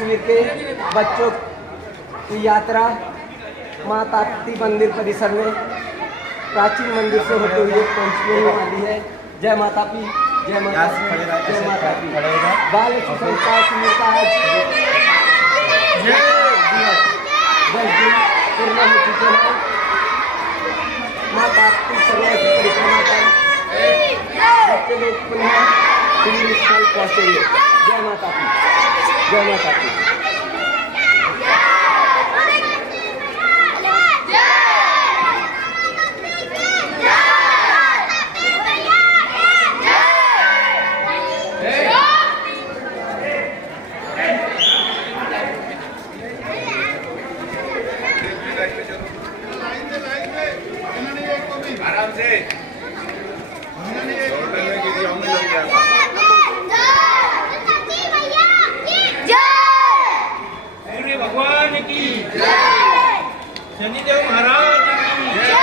कश्मीर के बच्चों की यात्रा माँ ताप्ती मंदिर परिसर में प्राचीन मंदिर से होते हुए पहुँचने वाली है। जय माता की जय माता जय माता की। बाल शिशु संस्कार शिविर का आज 10 दिन पूर्ण हो चुके हैं। माँ ताप्ती सरोवर की परिक्रमा कर बच्चे लोग पुनः शिविर स्थल पहुँचेंगे। जय माता की जय माता की। आराम से सूर्य भगवान की जय, शनिदेव महाराज की जय।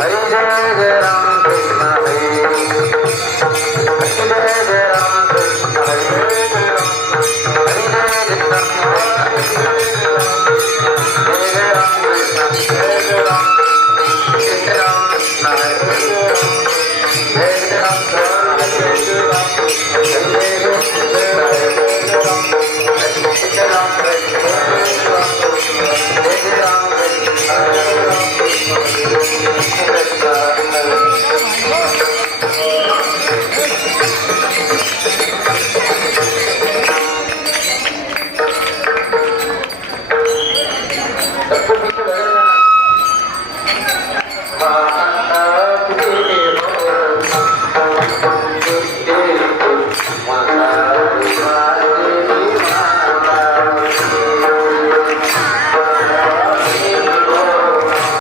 हरे जय राम